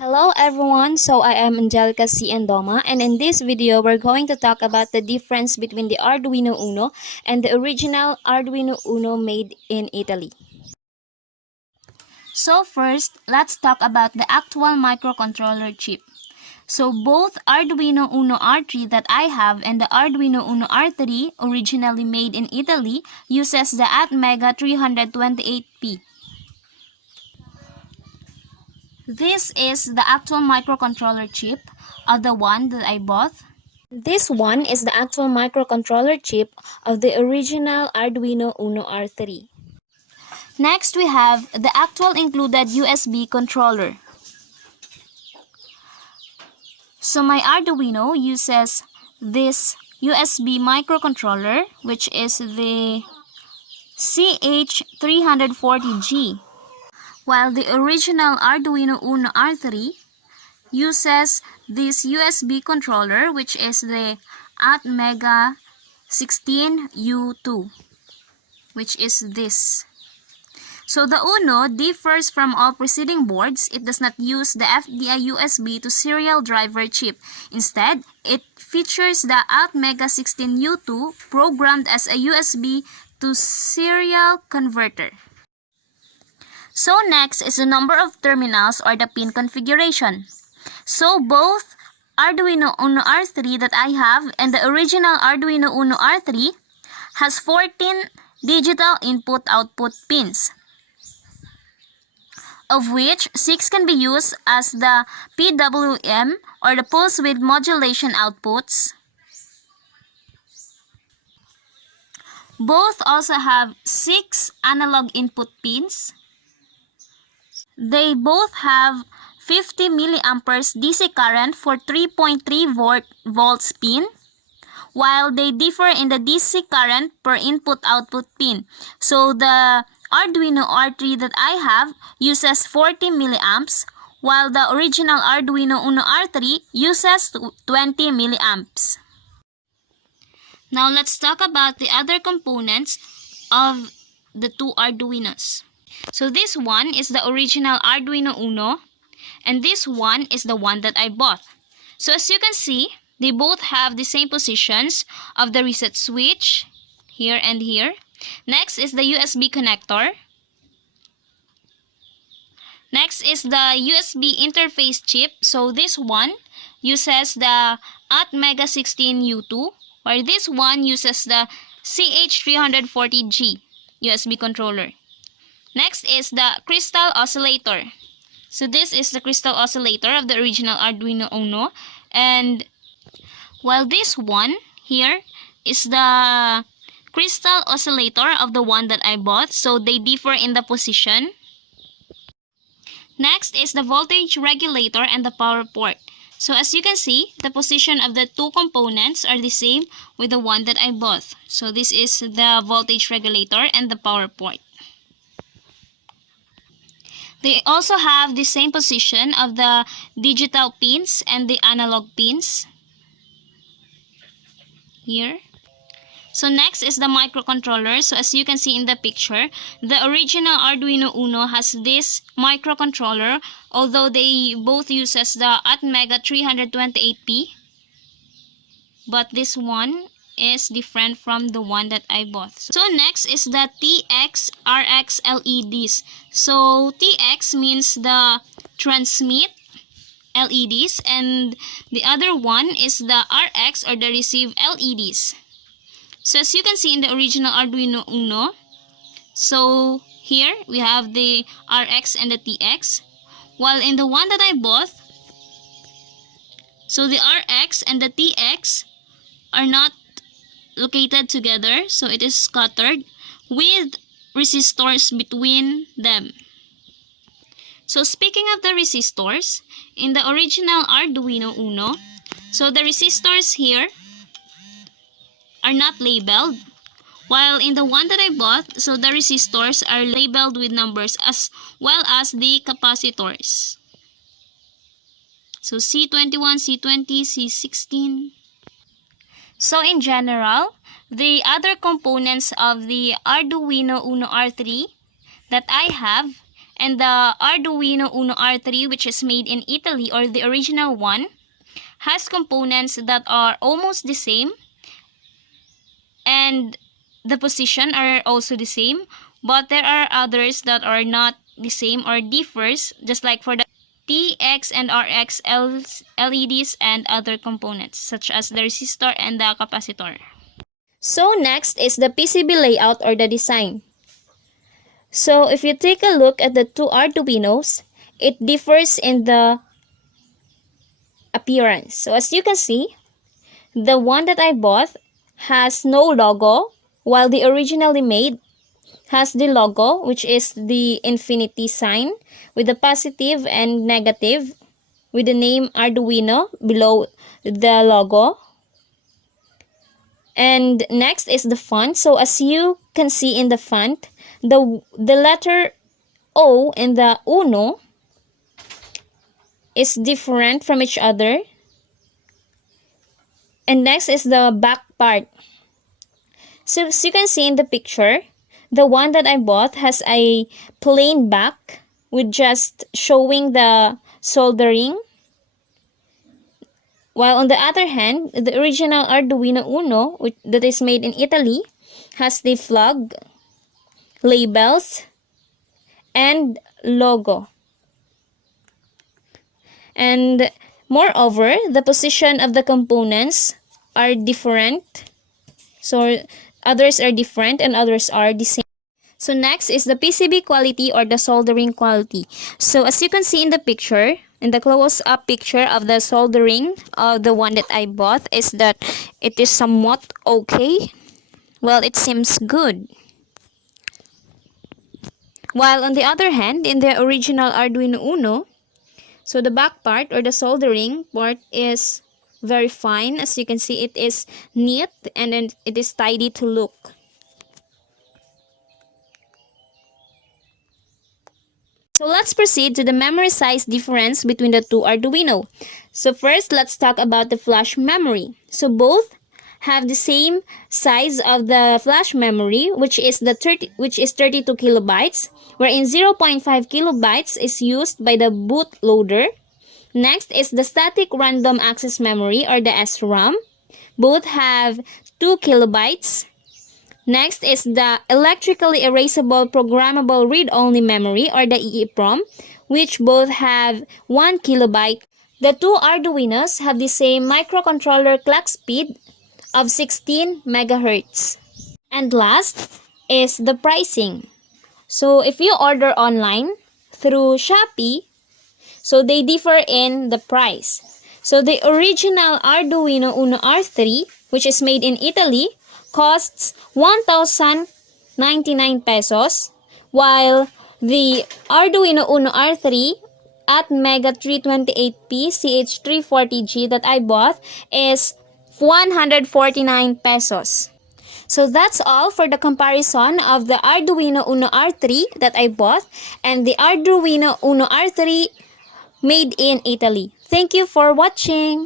Hello everyone, so I am Angelica C. Endoma, and in this video we're going to talk about the difference between the Arduino Uno and the original Arduino Uno made in Italy. So first, let's talk about the actual microcontroller chip. So both Arduino Uno R3 that I have and the Arduino Uno R3, originally made in Italy, uses the Atmega 328P. This is the actual microcontroller chip of the one that I bought. This one is the actual microcontroller chip of the original Arduino Uno R3. Next, we have the actual included USB controller. So my Arduino uses this USB microcontroller, which is the CH340G, while the original Arduino Uno R3 uses this USB controller, which is the Atmega 16U2, which is this. So the Uno differs from all preceding boards. It does not use the FDI USB to serial driver chip. Instead, it features the Atmega 16U2 programmed as a USB to serial converter. So next is the number of terminals or the pin configuration. So both Arduino Uno R3 that I have and the original Arduino Uno R3 has 14 digital input-output pins, of which 6 can be used as the PWM or the pulse width modulation outputs. Both also have 6 analog input pins. They both have 50 milliamperes DC current for 3.3 volts pin, while they differ in the DC current per input-output pin. So the Arduino R3 that I have uses 40 milliamps, while the original Arduino Uno R3 uses 20 milliamps. Now let's talk about the other components of the two Arduinos. So this one is the original Arduino Uno, and this one is the one that I bought. So as you can see, they both have the same positions of the reset switch, here and here. Next is the USB connector. Next is the USB interface chip. So this one uses the Atmega 16U2, while this one uses the CH340G USB controller. Next is the crystal oscillator. So this is the crystal oscillator of the original Arduino Uno, and while this one here is the crystal oscillator of the one that I bought, so they differ in the position. Next is the voltage regulator and the power port. So as you can see, the position of the two components are the same with the one that I bought. So this is the voltage regulator and the power port. They also have the same position of the digital pins and the analog pins here. So next is the microcontroller. So as you can see in the picture, the original Arduino Uno has this microcontroller, although they both uses the Atmega 328P. But this one is different from the one that I bought. So next is the TX RX LEDs. So TX means the transmit LEDs, and the other one is the RX or the receive LEDs. So as you can see in the original Arduino Uno, so here we have the RX and the TX, while in the one that I bought, so the RX and the TX are not located together, so it is scattered with resistors between them. So speaking of the resistors, in the original Arduino Uno, so the resistors here are not labeled, while in the one that I bought, so the resistors are labeled with numbers as well as the capacitors. So C21, C20, C16. So in general, the other components of the Arduino Uno R3 that I have And the Arduino Uno R3, which is made in Italy, or the original one, has components that are almost the same, and the position are also the same, but there are others that are not the same or differs, just like for the TX and RX LEDs and other components such as the resistor and the capacitor. So next is the PCB layout or the design. So if you take a look at the two Arduinos, it differs in the appearance. So as you can see, the one that I bought has no logo, while the originally made has the logo, which is the infinity sign with the positive and negative with the name Arduino below the logo. And next is the font. So as you can see in the font, the letter O in the Uno is different from each other. And next is the back part. So as you can see in the picture, the one that I bought has a plain back with just showing the soldering. While on the other hand, the original Arduino Uno, that is made in Italy, has the flag, labels, and logo. And moreover, the position of the components are different. So others are different and others are the same. So next is the PCB quality or the soldering quality. So as you can see in the picture, in the close-up picture of the soldering of the one that I bought, is that it is somewhat okay. Well, it seems good. While on the other hand, in the original Arduino Uno, so the back part or the soldering part is very fine. As you can see, it is neat and then it is tidy to look. So let's proceed to the memory size difference between the two Arduino. So first, let's talk about the flash memory. So both have the same size of the flash memory, which is 32 kilobytes, wherein 0.5 kilobytes is used by the bootloader. Next is the static random access memory or the SRAM. Both have 2 kilobytes. Next is the electrically erasable programmable read-only memory or the EEPROM, which both have 1 kilobyte. The two Arduinos have the same microcontroller clock speed of 16 megahertz. And last is the pricing. So if you order online through Shopee, so they differ in the price. So the original Arduino Uno R3, which is made in Italy, costs 1,099 pesos, while the Arduino Uno R3 at Mega 328P CH340G that I bought is 149 pesos. So that's all for the comparison of the Arduino Uno R3 that I bought and the Arduino Uno R3 made in Italy. Thank you for watching.